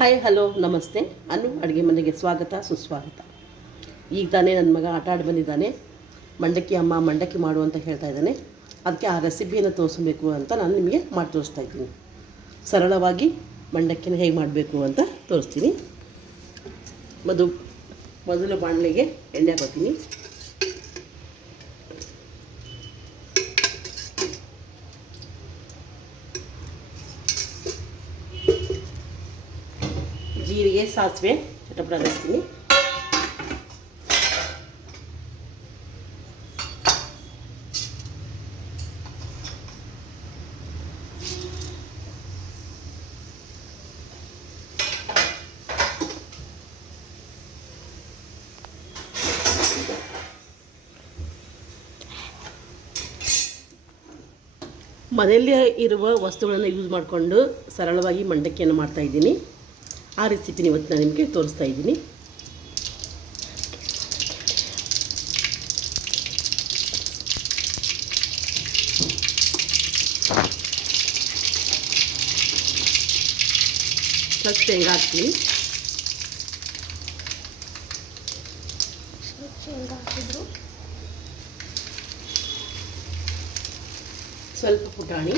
Hi hello ನಮಸ್ತೆ. ಅನು ಅಡುಗೆ ಮನೆಗೆ ಸ್ವಾಗತ ಸುಸ್ವಾಗತ. ಈಗ ತಾನೇ ನನ್ನ ಮಗ ಆಟ ಆಡಿ ಬಂದಿದ್ದಾನೆ. ಮಂಡಕ್ಕಿ ಅಮ್ಮ ಮಂಡಕ್ಕಿ ಮಾಡು ಅಂತ ಹೇಳ್ತಾ ಇದ್ದಾನೆ. ಅದಕ್ಕೆ ಆ ರೆಸಿಪಿಯನ್ನು ತೋರಿಸಬೇಕು ಅಂತ ನಾನು ನಿಮಗೆ ಮಾಡಿ ತೋರಿಸ್ತಾ ಇದ್ದೀನಿ. ಸರಳವಾಗಿ ಮಂಡಕ್ಕಿನ ಹೇಗೆ ಮಾಡಬೇಕು ಅಂತ ತೋರಿಸ್ತೀನಿ. ಮೊದಲು ಬಾಣಲೆಗೆ ಎಣ್ಣೆ ಹಾಕೋತೀನಿ. ಜೀರಿಗೆ ಸಾಸಿವೆ ಚಟಪಟ ಹಾಕ್ತೀನಿ. ಮನೆಯಲ್ಲಿ ಇರುವ ವಸ್ತುಗಳನ್ನು ಯೂಸ್ ಮಾಡಿಕೊಂಡು ಸರಳವಾಗಿ ಮಂಡಕ್ಕಿಯನ್ನು ಮಾಡ್ತಾಯಿದ್ದೀನಿ. ಆ ರೆಸಿಪಿನ ಇವತ್ತು ನಾನು ನಿಮಗೆ ತೋರಿಸ್ತಾ ಇದ್ದೀನಿ. ಫಸ್ಟ್ ಶೇಂಗಾ ಹಾಕ್ತೀನಿ. ಸ್ವಲ್ಪ ಪುಟಾಣಿ,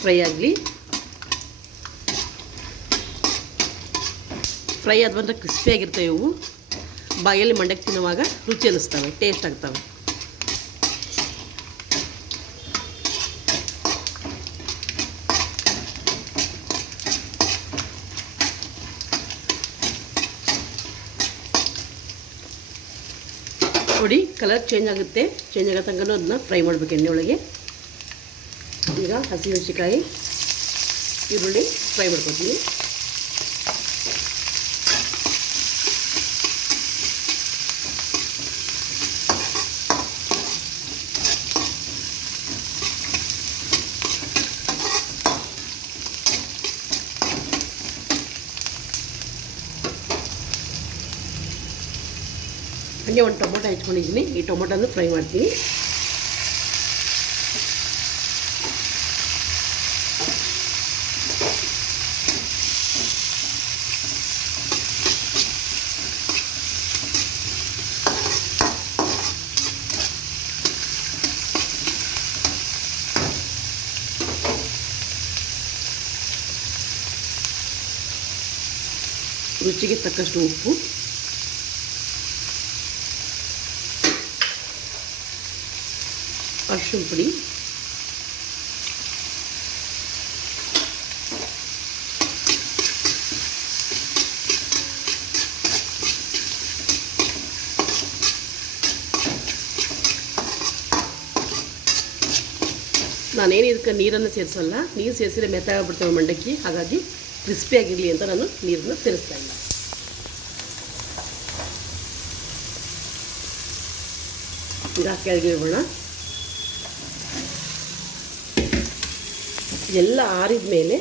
ಫ್ರೈ ಆಗಲಿ. ಫ್ರೈ ಆದ ಬಂದರೆ ಕ್ರಿಸ್ಪಿಯಾಗಿರ್ತವೆ. ಇವು ಬಾಯಲ್ಲಿ ಮಂಡಕ್ಕಿ ತಿನ್ನುವಾಗ ರುಚಿ ಅನ್ನಿಸ್ತವೆ, ಟೇಸ್ಟ್ ಆಗ್ತವೆ. ನೋಡಿ, ಕಲರ್ ಚೇಂಜ್ ಆಗುತ್ತೆ. ಚೇಂಜ್ ಆಗೋ ತನಕ ಅದನ್ನ ಫ್ರೈ ಮಾಡಬೇಕು ಎಣ್ಣೆ ಒಳಗೆ. ಈಗ ಹಸಿಮೆಣಸಿಕಾಯಿ, ಈರುಳ್ಳಿ ಫ್ರೈ ಮಾಡ್ಕೊತೀನಿ. ಹಾಗೆ ಒಂದು ಟೊಮೊಟೊ ಹೆಚ್ಕೊಂಡಿದ್ದೀನಿ. ಈ ಟೊಮೊಟೊನ ಫ್ರೈ ಮಾಡ್ತೀನಿ. ರುಚಿಗೆ ತಕ್ಕಷ್ಟು ಉಪ್ಪು, ಅರಿಶಿನ ಪುಡಿ, ನಾನೇನು ಇದಕ್ಕೆ ನೀರನ್ನು ಸೇರಿಸಲ್ಲ. ನೀರು ಸೇರಿಸಿದ್ರೆ ಮೆತ್ತಗಾಗ್ಬಿಡ್ತೇವೆ ಮಂಡಕ್ಕಿ. ಹಾಗಾಗಿ ಕ್ರಿಸ್ಪಿಯಾಗಿರಲಿ ಅಂತ ನಾನು ನೀರನ್ನು ಸೇರಿಸ್ತಾ ಇಲ್ಲ. ಈಗ ಕೆಳಗೆ ಇಡೋಣ. ಎಲ್ಲ ಆರಿದ ಮೇಲೆ,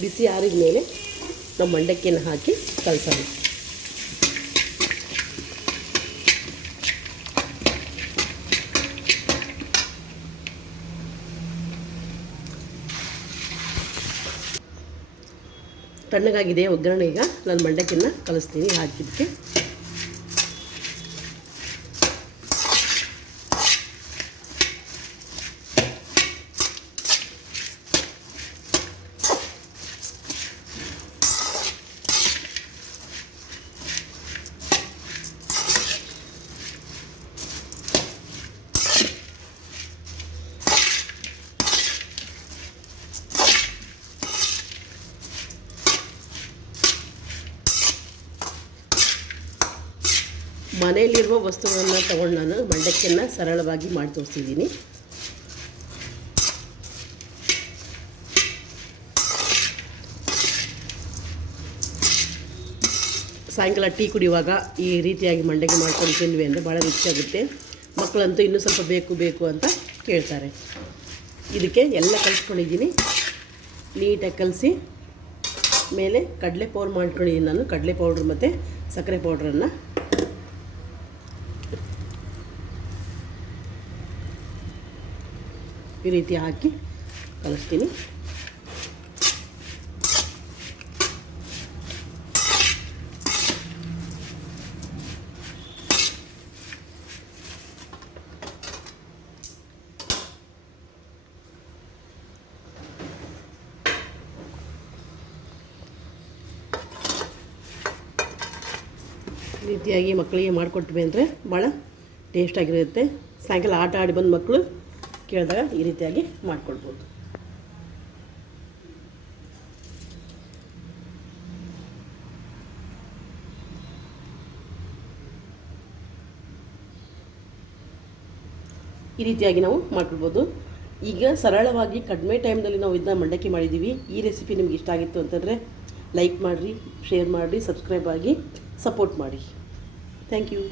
ಬಿಸಿ ಆರಿದ ಮೇಲೆ ನಾವು ಮಂಡಕ್ಕಿಯನ್ನು ಹಾಕಿ ಕಲಸೋಣ. ತಣ್ಣಗಾಗಿದೆ ಒಗ್ಗರಣೆ. ಈಗ ನಾನು ಮಂಡಕ್ಕಿಯನ್ನು ಕಲಿಸ್ತೀನಿ ಹಾಕಿದ್ದಕ್ಕೆ. ಮನೆಯಲ್ಲಿರುವ ವಸ್ತುಗಳನ್ನು ತಗೊಂಡು ನಾನು ಮಂಡಕ್ಕಿಯನ್ನು ಸರಳವಾಗಿ ಮಾಡಿ ತೋರಿಸ್ತಿದ್ದೀನಿ. ಸಾಯಂಕಾಲ ಟೀ ಕುಡಿಯುವಾಗ ಈ ರೀತಿಯಾಗಿ ಮಂಡಕ್ಕಿ ಮಾಡ್ಕೊಂಡು ತಿನ್ವಿ ಅಂದರೆ ಭಾಳ ರುಚಿಯಾಗುತ್ತೆ. ಮಕ್ಕಳಂತೂ ಇನ್ನೂ ಸ್ವಲ್ಪ ಬೇಕು ಅಂತ ಕೇಳ್ತಾರೆ. ಇದಕ್ಕೆ ಎಲ್ಲ ಕಲಿಸ್ಕೊಂಡಿದ್ದೀನಿ. ನೀಟಾಗಿ ಕಲಸಿ ಮೇಲೆ ಕಡಲೆ ಪೌಡ್ರ್ ಮಾಡ್ಕೊಂಡಿದ್ದೀನಿ ನಾನು. ಕಡಲೆ ಪೌಡ್ರ್ ಮತ್ತು ಸಕ್ಕರೆ ಪೌಡ್ರನ್ನು ಈ ರೀತಿ ಹಾಕಿ ಕಲಿಸ್ತೀನಿ. ಈ ರೀತಿಯಾಗಿ ಮಕ್ಕಳಿಗೆ ಮಾಡಿಕೊಟ್ವಿ ಅಂದರೆ ಭಾಳ ಟೇಸ್ಟಾಗಿರುತ್ತೆ. ಸಾಯಂಕಾಲ ಆಟ ಆಡಿ ಬಂದು ಮಕ್ಕಳು ಕೇಳಿದಾಗ ಈ ರೀತಿಯಾಗಿ ಮಾಡಿಕೊಡ್ಬೋದು. ಈ ರೀತಿಯಾಗಿ ನಾವು ಮಾಡ್ಕೊಳ್ಬೋದು. ಈಗ ಸರಳವಾಗಿ ಕಡಿಮೆ ಟೈಮ್ನಲ್ಲಿ ನಾವು ಇದನ್ನ ಮಂಡಕ್ಕಿ ಮಾಡಿದ್ದೀವಿ. ಈ ರೆಸಿಪಿ ನಿಮ್ಗೆ ಇಷ್ಟ ಆಗಿತ್ತು ಅಂತಂದರೆ ಲೈಕ್ ಮಾಡಿರಿ, ಶೇರ್ ಮಾಡಿರಿ, ಸಬ್ಸ್ಕ್ರೈಬ್ ಆಗಿ ಸಪೋರ್ಟ್ ಮಾಡಿ. Thank you.